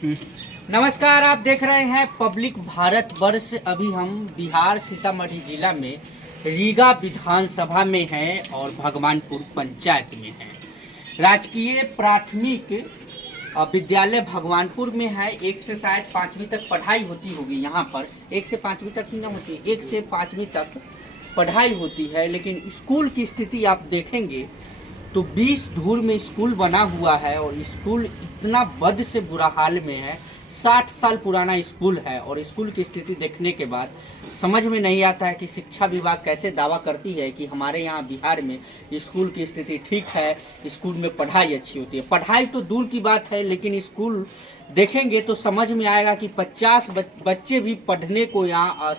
नमस्कार, आप देख रहे हैं पब्लिक भारत वर्ष। अभी हम बिहार सीतामढ़ी जिला में रीगा विधानसभा में हैं और भगवानपुर पंचायत में हैं। राजकीय प्राथमिक विद्यालय भगवानपुर में है। 1 से शायद 5वीं तक पढ़ाई होती होगी यहाँ पर। 1 से 5वीं तक ही ना होती, 1 से 5वीं तक पढ़ाई होती है। लेकिन स्कूल की स्थिति आप देखेंगे तो 20 धूर में स्कूल बना हुआ है और स्कूल इतना बद से बुरा हाल में है। 60 साल पुराना स्कूल है और स्कूल की स्थिति देखने के बाद समझ में नहीं आता है कि शिक्षा विभाग कैसे दावा करती है कि हमारे यहाँ बिहार में स्कूल की स्थिति ठीक है, स्कूल में पढ़ाई अच्छी होती है। पढ़ाई तो दूर की बात है, लेकिन स्कूल देखेंगे तो समझ में आएगा कि 50 बच्चे भी पढ़ने को यहाँ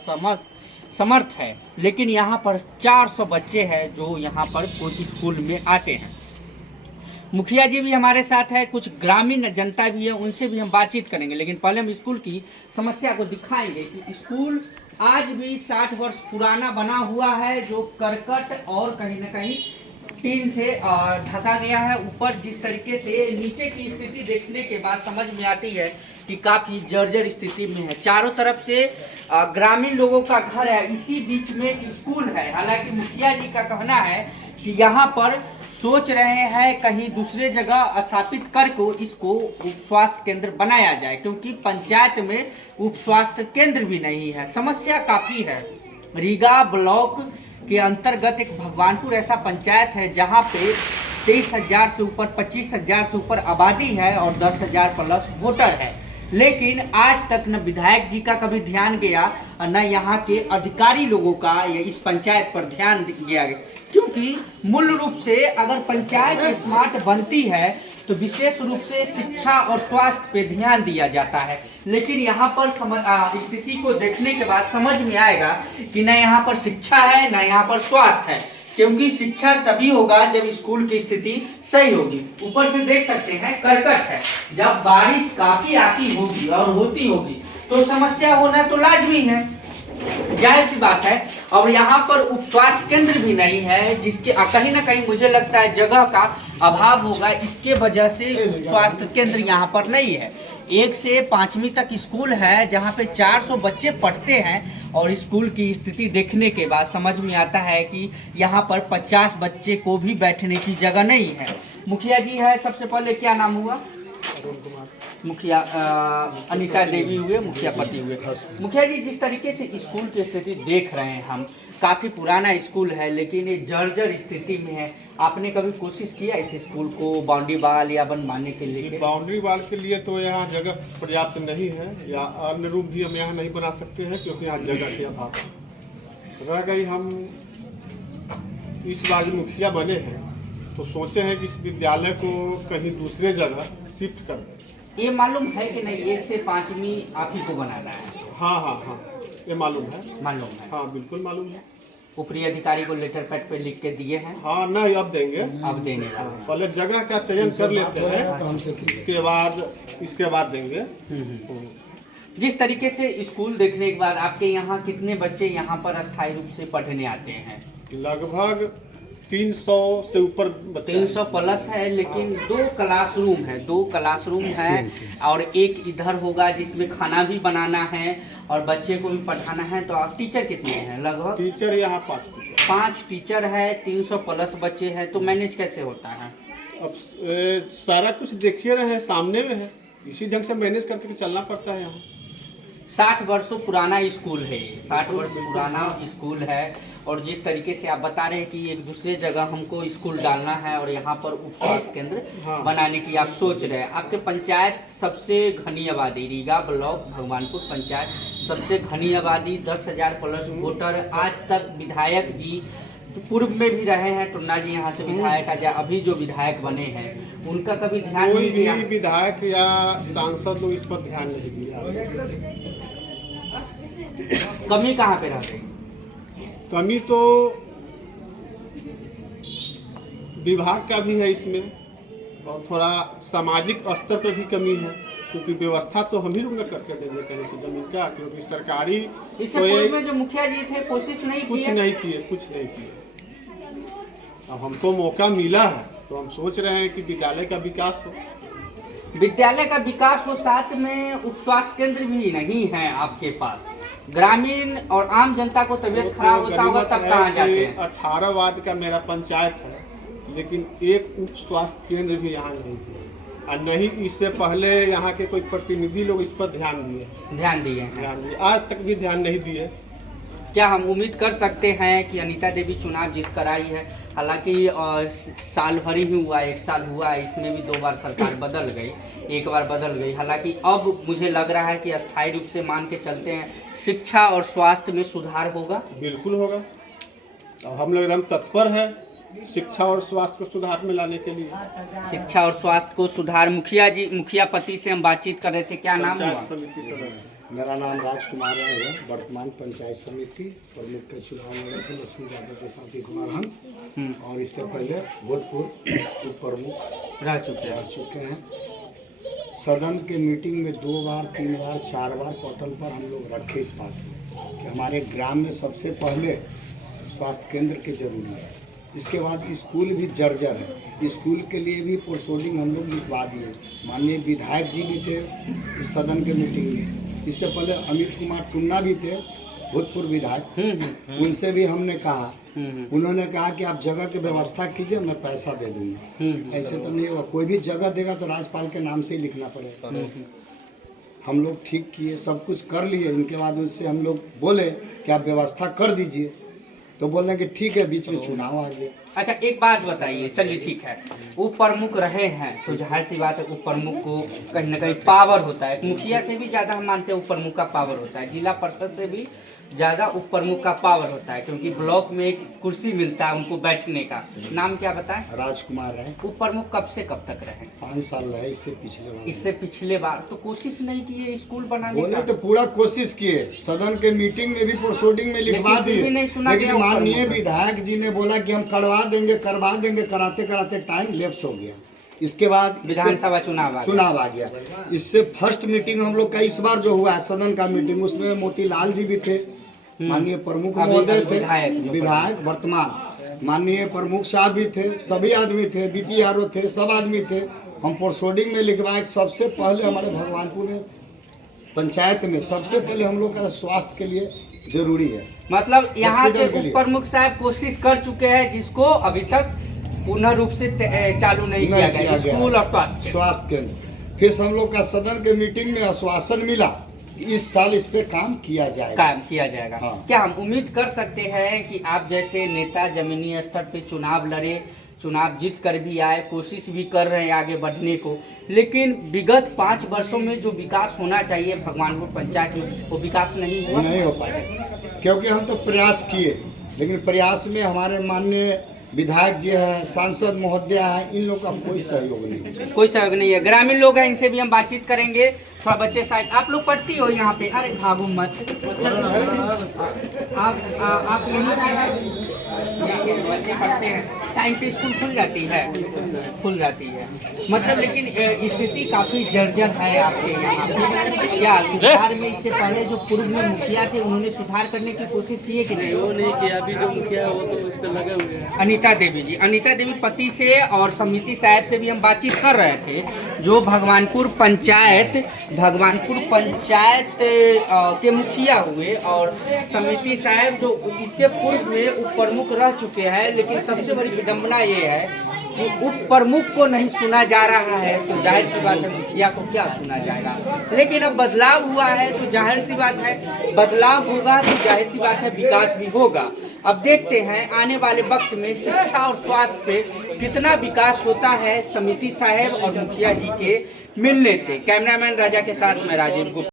समर्थ है, लेकिन यहाँ पर 400 बच्चे हैं जो यहाँ पर कोई स्कूल में आते हैं। मुखिया जी भी हमारे साथ है, कुछ ग्रामीण जनता भी है, उनसे भी हम बातचीत करेंगे। लेकिन पहले हम स्कूल की समस्या को दिखाएंगे कि स्कूल आज भी 60 वर्ष पुराना बना हुआ है, जो करकट और कहीं न कहीं टीन से ढका गया है। ऊपर जिस तरीके से नीचे की स्थिति देखने के बाद समझ में आती है कि काफी जर्जर स्थिति में है। चारों तरफ से ग्रामीण लोगों का घर है, इसी बीच में एक स्कूल है। हालांकि मुखिया जी का कहना है कि यहाँ पर सोच रहे हैं कहीं दूसरे जगह स्थापित करके इसको उप स्वास्थ्य केंद्र बनाया जाए, क्योंकि पंचायत में उप स्वास्थ्य केंद्र भी नहीं है। समस्या काफी है। रीगा ब्लॉक के अंतर्गत एक भगवानपुर ऐसा पंचायत है जहाँ पे 23,000 से ऊपर 25,000 से ऊपर आबादी है और 10,000 प्लस वोटर है। लेकिन आज तक न विधायक जी का कभी ध्यान गया, न यहाँ के अधिकारी लोगों का या इस पंचायत पर ध्यान गया, क्योंकि मूल रूप से अगर पंचायत स्मार्ट बनती है तो विशेष रूप से शिक्षा और स्वास्थ्य पे ध्यान दिया जाता है। लेकिन यहाँ पर स्थिति को देखने के बाद समझ में आएगा कि न यहाँ पर शिक्षा है, न यहाँ पर स्वास्थ्य है, क्योंकि शिक्षा तभी होगा जब स्कूल की स्थिति सही होगी। ऊपर से देख सकते हैं करकट है, जब बारिश काफी आती होगी और होती होगी तो समस्या होना तो लाजमी है, जाहिर सी बात है। और यहाँ पर उप स्वास्थ्य केंद्र भी नहीं है, जिसके कहीं ना कहीं मुझे लगता है जगह का अभाव होगा, इसके वजह से उप स्वास्थ्य केंद्र यहाँ पर नहीं है। 1 से 5वीं तक स्कूल है जहाँ पे 400 बच्चे पढ़ते हैं और स्कूल की स्थिति देखने के बाद समझ में आता है कि यहाँ पर 50 बच्चे को भी बैठने की जगह नहीं है। मुखिया जी है, सबसे पहले क्या नाम हुआ? मुखिया अनीता देवी हुए, मुखिया पति हुए। मुखिया जी, जिस तरीके से स्कूल की स्थिति देख रहे हैं हम, काफी पुराना स्कूल है लेकिन ये जर्जर स्थिति में है। आपने कभी कोशिश किया इस स्कूल को बाउंड्री वाल या बनवाने के लिए? बाउंड्री वाल के लिए तो यहाँ जगह पर्याप्त नहीं है, या अन्य रूम भी हम यहाँ नहीं बना सकते हैं क्योंकि यहाँ जगह के अभाव रह गई। हम इस बार जो मुखिया बने हैं तो सोचे हैं कि इस विद्यालय को कहीं दूसरे जगह शिफ्ट कर दें। ये मालूम है कि नहीं 1 से 5वीं आप ही को बनाना है? हाँ, ये मालूम है। मालूम है? हाँ, बिल्कुल मालूम है। ऊपरी अधिकारी को लेटर पैड पे लिख के दिए हैं? हाँ, नहीं, अब देंगे। अब देने वाले हैं। पहले जगह का चयन कर लेते हैं, इसके बाद देंगे। जिस तरीके से स्कूल देखने के बाद आपके यहाँ कितने बच्चे यहाँ पर अस्थायी रूप से पढ़ने आते हैं? लगभग 300 से ऊपर 300 प्लस है, लेकिन 2 क्लासरूम है और एक इधर होगा जिसमें खाना भी बनाना है और बच्चे को भी पढ़ाना है। तो आप टीचर कितने हैं? लगभग टीचर यहाँ 5 टीचर है, 300 प्लस बच्चे हैं, तो मैनेज कैसे होता है? अब सारा कुछ देखिए रहे हैं, सामने में है, इसी ढंग से मैनेज करके चलना पड़ता है। यहाँ 60 वर्षों पुराना स्कूल है, 60 वर्ष पुराना स्कूल है। और जिस तरीके से आप बता रहे हैं कि एक दूसरे जगह हमको स्कूल डालना है और यहाँ पर उप स्वास्थ्य केंद्र बनाने की आप सोच रहे हैं। आपके पंचायत सबसे घनी आबादी, रीगा ब्लॉक भगवानपुर पंचायत सबसे घनी आबादी, 10,000 प्लस वोटर। आज तक विधायक जी पूर्व में भी रहे हैं, टुन्ना जी यहाँ से विधायक आज अभी जो विधायक बने हैं उनका कभी ध्यान नहीं दिया? कोई भी विधायक या सांसद लोग इस पर ध्यान नहीं दिया। कमी कहाँ पे रह गई? कमी तो विभाग का भी है इसमें, और थोड़ा सामाजिक स्तर पर भी कमी है, क्योंकि व्यवस्था तो हम ही लोग करके देंगे कहीं से जमीन का, क्योंकि सरकारी इससे पूर्व में जो मुखिया जी थे कोशिश नहीं कुछ नहीं किए। अब हमको मौका मिला है तो हम सोच रहे हैं कि विद्यालय का विकास हो। विद्यालय का विकास हो, साथ में उप स्वास्थ्य केंद्र भी नहीं है आपके पास। ग्रामीण और आम जनता को तबीयत खराब होता होगा तब कहाँ जाते हैं? 18 वार्ड का मेरा पंचायत है, लेकिन एक उप स्वास्थ्य केंद्र भी यहाँ नहीं है, और नहीं इससे पहले यहाँ के कोई प्रतिनिधि लोग इस पर ध्यान दिए, आज तक भी ध्यान नहीं दिए। क्या हम उम्मीद कर सकते हैं कि अनीता देवी चुनाव जीत कर आई है? हालांकि साल भर ही हुआ, 1 साल हुआ, इसमें भी 2 बार सरकार बदल गई, एक बार बदल गई। हालांकि अब मुझे लग रहा है कि अस्थायी रूप से मान के चलते हैं शिक्षा और स्वास्थ्य में सुधार होगा। बिल्कुल होगा, और हम लोग एकदम तत्पर है शिक्षा और स्वास्थ्य को सुधार में लाने के लिए। शिक्षा और स्वास्थ्य को सुधार, मुखिया पति से हम बातचीत कर रहे थे, क्या नाम हुआ? समिति सदस्य मेरा नाम राजकुमार है, वर्तमान पंचायत समिति प्रमुख के चुनाव लड़े थे लक्ष्मी यादव के साथ इस बार हम, और इससे पहले भूतपूर्व उप प्रमुख रह चुके हैं। सदन के मीटिंग में 2 बार 3 बार 4 बार पोर्टल पर हम लोग रखे इस बात को कि हमारे ग्राम में सबसे पहले स्वास्थ्य केंद्र की जरूरी है, इसके बाद स्कूल भी जर्जर है, स्कूल के लिए भी प्रोसोडिंग हम लोग लिखवा दिए। माननीय विधायक जी भी थे इस सदन के मीटिंग में, इससे पहले अमित कुमार टुन्ना भी थे भूतपूर्व विधायक, उनसे भी हमने कहा, उन्होंने कहा कि आप जगह की व्यवस्था कीजिए, मैं पैसा दे दूंगी। ऐसे तो नहीं होगा, कोई भी जगह देगा तो राज्यपाल के नाम से ही लिखना पड़ेगा। हम लोग ठीक किए, सब कुछ कर लिए, इनके बाद उनसे हम लोग बोले कि आप व्यवस्था कर दीजिए, तो बोलने कि ठीक है, बीच में चुनाव आ गया। अच्छा, एक बात बताइए, चलिए ठीक है, उप प्रमुख रहे हैं तो जाहिर सी बात है उप प्रमुख को कहीं ना कहीं पावर होता है, मुखिया से भी ज़्यादा हम मानते हैं उप प्रमुख का पावर होता है, जिला परिषद से भी ज़्यादा उप प्रमुख का पावर होता है, क्योंकि ब्लॉक में एक कुर्सी मिलता है उनको बैठने का। नाम क्या बताएं? राजकुमार है। उप प्रमुख कब से कब तक रहे? 5 साल रहे, इससे पिछले बार तो कोशिश नहीं की है स्कूल बनाने बोले तो पूरा कोशिश किए, सदन के मीटिंग में भी प्रोसोडिंग में लिखवा दिए, लेकिन माननीय विधायक जी ने बोला कि हम करवा देंगे, कराते कराते टाइम लैप्स हो गया। इसके बाद विधानसभा चुनाव आ गया। इससे फर्स्ट मीटिंग हम लोग का इस बार जो हुआ है सदन का मीटिंग, उसमें मोतीलाल जी भी थे, माननीय प्रमुख महोदय थे, विधायक वर्तमान माननीय प्रमुख साहब भी थे, सभी आदमी थे, बीपीआरओ थे, सब आदमी थे। हम प्रोसोडिंग में लिखवाए, सबसे पहले हमारे भगवानपुर में पंचायत में सबसे पहले हम लोग का स्वास्थ्य के लिए जरूरी है। मतलब यहाँ से उप प्रमुख साहब कोशिश कर चुके हैं, जिसको अभी तक पूर्ण रूप से चालू नहीं किया गया, स्कूल और स्वास्थ्य केंद्र। फिर हम लोग का सदन के मीटिंग में आश्वासन मिला, इस साल इस पे काम किया जाएगा। हाँ। क्या हम उम्मीद कर सकते हैं कि आप जैसे नेता जमीनी स्तर पे चुनाव लड़े, चुनाव जीत कर भी आए, कोशिश भी कर रहे हैं आगे बढ़ने को, लेकिन विगत 5 वर्षों में जो विकास होना चाहिए भगवानपुर पंचायत में वो विकास नहीं हो पाया, क्योंकि हम तो प्रयास किए, लेकिन प्रयास में हमारे माननीय विधायक जी है, सांसद महोदय है, इन लोग का कोई सहयोग नहीं है। ग्रामीण लोग हैं, इनसे भी हम बातचीत करेंगे। थोड़ा बच्चे साइड, आप लोग पढ़ती हो यहाँ पे? अरे भागो मत, आप यहाँ के बच्चे पढ़ते हैं, टाइम पे स्कूल खुल जाती है मतलब, लेकिन स्थिति काफी जर्जर है आपके यहाँ पे। क्या सुधार में इससे पहले जो पूर्व में मुखिया थे उन्होंने सुधार करने की कोशिश की है कि नहीं? वो नहीं किया, अभी जो मुखिया है वो तो उस पर लगे हुए हैं। अनीता देवी पति से और समिति साहब से भी हम बातचीत कर रहे थे, जो भगवानपुर पंचायत के मुखिया हुए, और समिति साहब जो इससे पूर्व में उप प्रमुख रह चुके हैं। लेकिन सबसे बड़ी विडंबना ये है कि उप प्रमुख को नहीं सुना जा रहा है, तो जाहिर सी बात है मुखिया को क्या सुना जाएगा। लेकिन अब बदलाव हुआ है तो जाहिर सी बात है बदलाव होगा, तो जाहिर सी बात है विकास भी होगा। अब देखते हैं आने वाले वक्त में शिक्षा और स्वास्थ्य पे कितना विकास होता है समिति साहब और मुखिया जी के मिलने से। कैमरामैन राजा के साथ मैं राजीव गुप्ता।